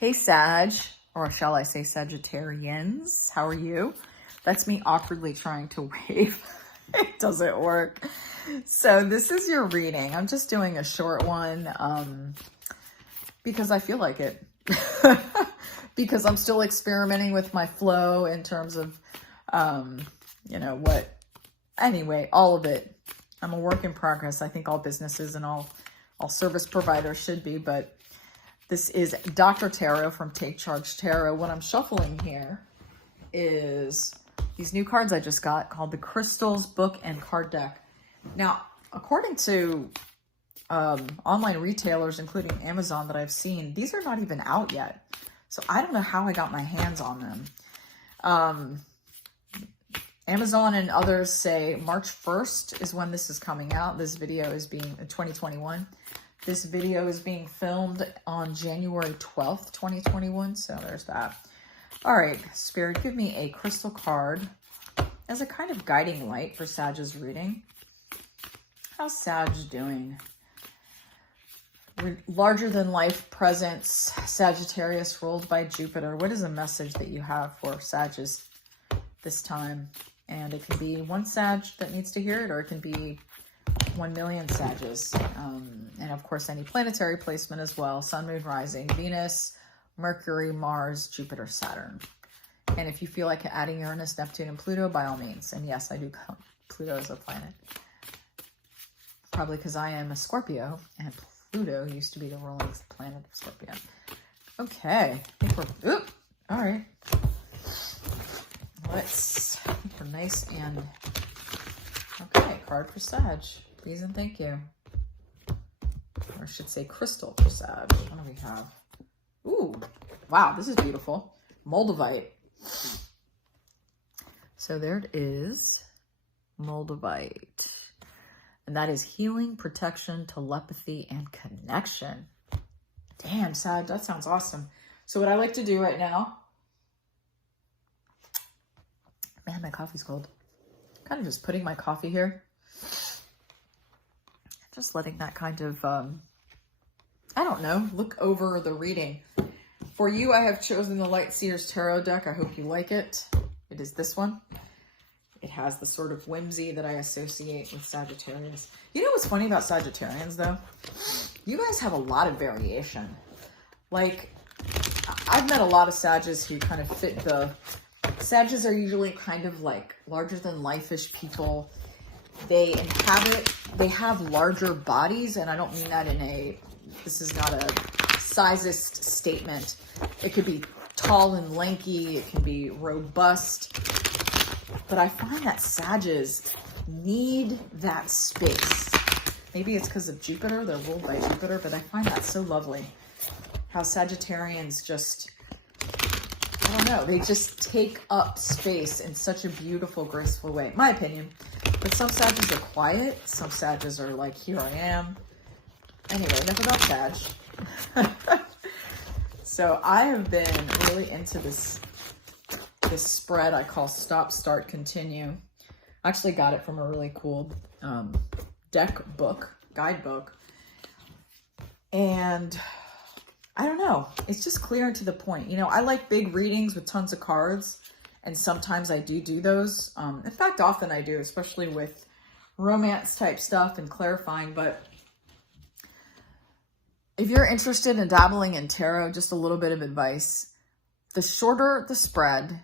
Hey Sag, or shall I say Sagittarians, how are you? That's me awkwardly trying to wave. It doesn't work. So this is your reading. I'm just doing a short one because I feel like it. Because I'm still experimenting with my flow in terms of, anyway, all of it. I'm a work in progress. I think all businesses and all service providers should be, but this is Dr. Tarot from TakeChargeTarot. What I'm shuffling here is these new cards I just got called the Crystals Book and Card Deck. Now, according to online retailers, including Amazon that I've seen, these are not even out yet. So I don't know how I got my hands on them. Amazon and others say March 1st is when this is coming out. This video is being 2021. This video is being filmed on January 12th, 2021. So there's that. All right, Spirit, give me a crystal card as a kind of guiding light for Sag's reading. How's Sag doing? Larger than life presence, Sagittarius ruled by Jupiter. What is a message that you have for Sages this time? And it can be one Sag that needs to hear it, or it can be 1 million Sages. And of course, any planetary placement as well. Sun, Moon, Rising, Venus, Mercury, Mars, Jupiter, Saturn. And if you feel like adding Uranus, Neptune, and Pluto, by all means. And yes, I do count Pluto as a planet. Probably because I am a Scorpio, and Pluto used to be the ruling planet of Scorpio. Okay. I think we're... Oop! All right. We're nice and... Okay, card for Sag. Please and thank you. Or I should say crystal for Sag. What do we have? Ooh, wow, this is beautiful. Moldavite. So there it is. Moldavite. And that is healing, protection, telepathy, and connection. Damn, Sag, that sounds awesome. So what I like to do right now... Man, my coffee's cold. Kind of just putting my coffee here. Just letting that kind of, I don't know, look over the reading. For you, I have chosen the Light Seers Tarot deck. I hope you like it. It is this one. It has the sort of whimsy that I associate with Sagittarius. You know what's funny about Sagittarians, though? You guys have a lot of variation. Like, I've met a lot of Sages who kind of fit the... Sages are usually kind of like larger than life-ish people. They have larger bodies, and I don't mean that in a, this is not a sizist statement. It could be tall and lanky, it can be robust, but I find that Sages need that space. Maybe it's because of Jupiter, they're ruled by Jupiter, but I find that so lovely. How Sagittarians just... I don't know, they just take up space in such a beautiful, graceful way. My opinion. But some Sages are quiet. Some Sages are like, here I am. Anyway, enough about Sag. So I have been really into this spread I call Stop, Start, Continue. I actually got it from a really cool guidebook. And... I don't know. It's just clear and to the point. You know, I like big readings with tons of cards, and sometimes I do those. In fact, often I do, especially with romance type stuff and clarifying. But if you're interested in dabbling in tarot, just a little bit of advice. The shorter the spread,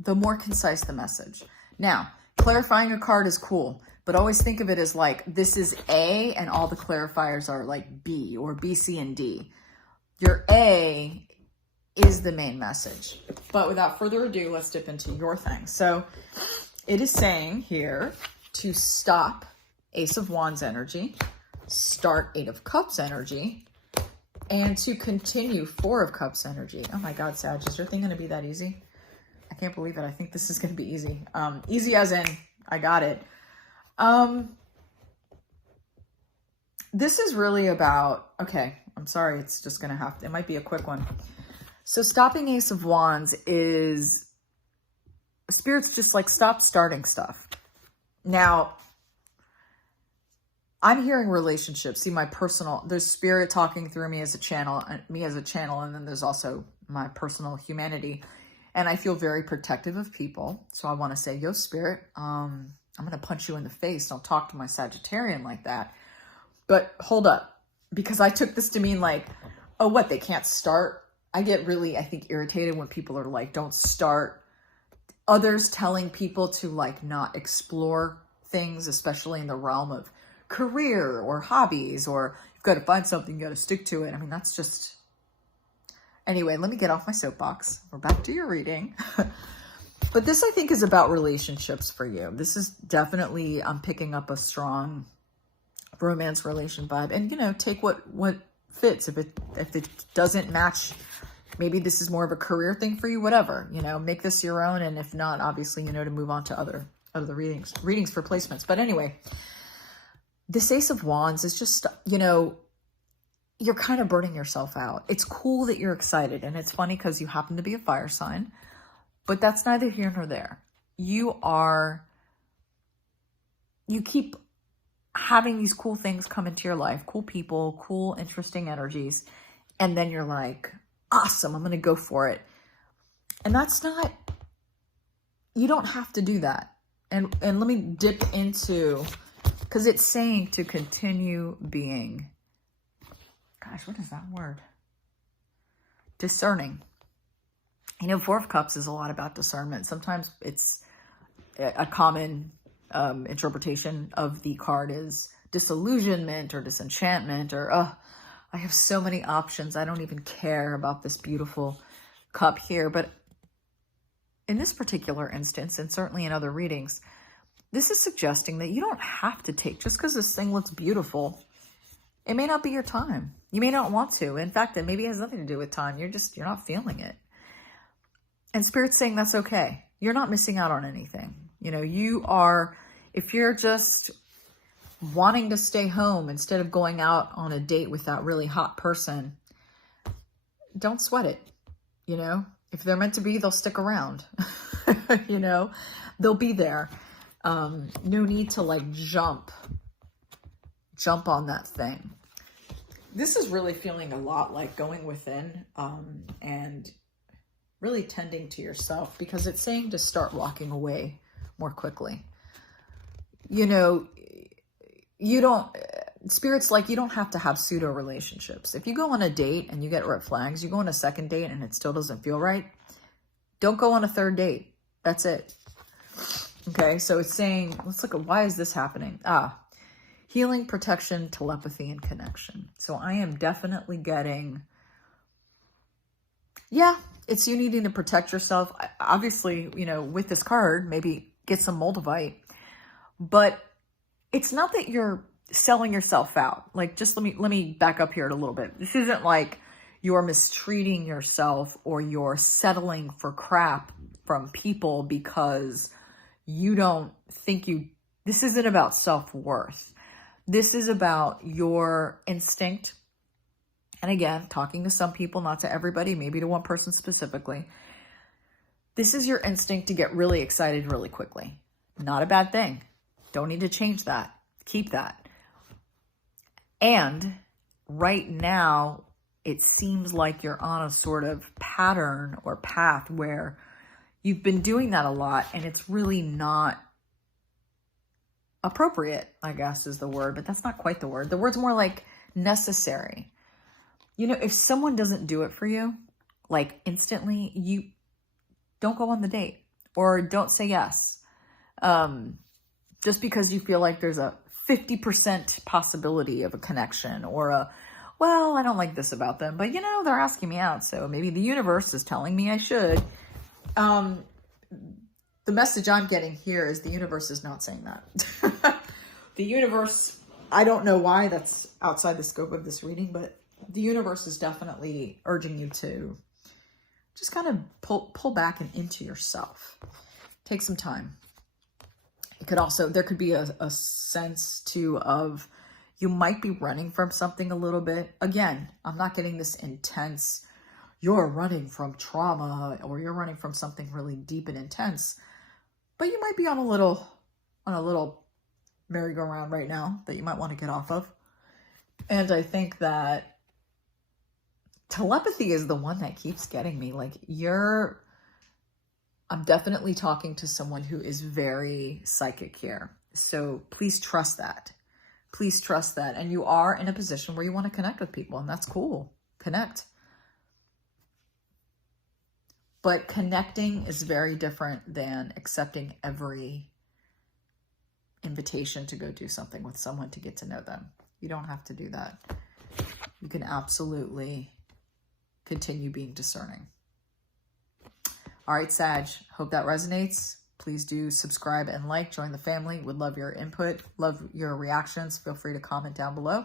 the more concise the message. Now, clarifying a card is cool, but always think of it as like, this is A, and all the clarifiers are like B, or B, C, and D. Your A is the main message. But without further ado, let's dip into your thing. So it is saying here to stop Ace of Wands energy, start 8 of Cups energy, and to continue 4 of Cups energy. Oh my God, Sag, is your thing going to be that easy? I can't believe it. I think this is going to be easy. Easy as in, I got it. This is really about, okay, I'm sorry, it's just going to have to, it might be a quick one. So stopping Ace of Wands is, Spirit's just like, stop starting stuff. Now, I'm hearing relationships. See, my personal, there's spirit talking through me as a channel, and then there's also my personal humanity. And I feel very protective of people. So I want to say, yo, spirit, I'm going to punch you in the face. Don't talk to my Sagittarian like that. But hold up, because I took this to mean like, oh, what, they can't start? I get really, I think, irritated when people are like, don't start. Others telling people to like not explore things, especially in the realm of career or hobbies, or you've got to find something, you got to stick to it. I mean, that's just, anyway, let me get off my soapbox. We're back to your reading. But this, I think, is about relationships for you. This is definitely, I'm picking up a strong romance relation vibe, and, you know, take what fits. If it doesn't match, maybe this is more of a career thing for you, whatever, you know, make this your own. And if not, obviously, you know, to move on to other readings for placements. But anyway, this Ace of Wands is just, you know, you're kind of burning yourself out. It's cool that you're excited. And it's funny because you happen to be a fire sign, but that's neither here nor there. You keep having these cool things come into your life, cool people, cool, interesting energies. And then you're like, awesome, I'm going to go for it. And that's not, you don't have to do that. And let me dip into, because it's saying to continue being, gosh, what is that word? Discerning. You know, Four of Cups is a lot about discernment. Sometimes it's a common interpretation of the card is disillusionment or disenchantment, or, I have so many options. I don't even care about this beautiful cup here. But in this particular instance, and certainly in other readings, this is suggesting that you don't have to take, just because this thing looks beautiful, it may not be your time. You may not want to. In fact, it maybe has nothing to do with time. You're not feeling it. And Spirit's saying that's okay. You're not missing out on anything. You know, if you're just wanting to stay home instead of going out on a date with that really hot person, don't sweat it. You know, if they're meant to be, they'll stick around. You know, they'll be there. No need to like jump on that thing. This is really feeling a lot like going within and really tending to yourself, because it's saying to start walking away more quickly. You know, Spirit's like, you don't have to have pseudo relationships. If you go on a date and you get red flags, you go on a second date and it still doesn't feel right, don't go on a third date. That's it. Okay, so it's saying, let's look at, why is this happening? Healing, protection, telepathy, and connection. So I am definitely getting, yeah, it's you needing to protect yourself. Obviously, you know, with this card, maybe get some Moldavite, but it's not that you're selling yourself out. Like, just let me back up here a little bit. This isn't like you're mistreating yourself or you're settling for crap from people because you don't think this isn't about self-worth. This is about your instinct. And again, talking to some people, not to everybody, maybe to one person specifically. This is your instinct to get really excited really quickly. Not a bad thing. Don't need to change that. Keep that. And right now, it seems like you're on a sort of pattern or path where you've been doing that a lot, and it's really not appropriate, I guess is the word, but that's not quite the word. The word's more like necessary. You know, if someone doesn't do it for you, like instantly, you don't go on the date or don't say yes. Just because you feel like there's a 50% possibility of a connection, or well, I don't like this about them, but you know, they're asking me out, so maybe the universe is telling me I should. The message I'm getting here is the universe is not saying that. The universe, I don't know why, that's outside the scope of this reading, but the universe is definitely urging you to just kind of pull back and into yourself. Take some time. It could also, there could be a sense too of you might be running from something a little bit. Again, I'm not getting this intense, you're running from trauma or you're running from something really deep and intense, but you might be on a little merry-go-round right now that you might want to get off of. And I think that telepathy is the one that keeps getting me. Like, I'm definitely talking to someone who is very psychic here. So please trust that. Please trust that. And you are in a position where you want to connect with people, and that's cool. Connect. But connecting is very different than accepting every invitation to go do something with someone to get to know them. You don't have to do that. You can absolutely continue being discerning. All right, Sag, hope that resonates. Please do subscribe and like, join the family. Would love your input, love your reactions. Feel free to comment down below,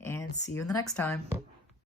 and see you in the next time.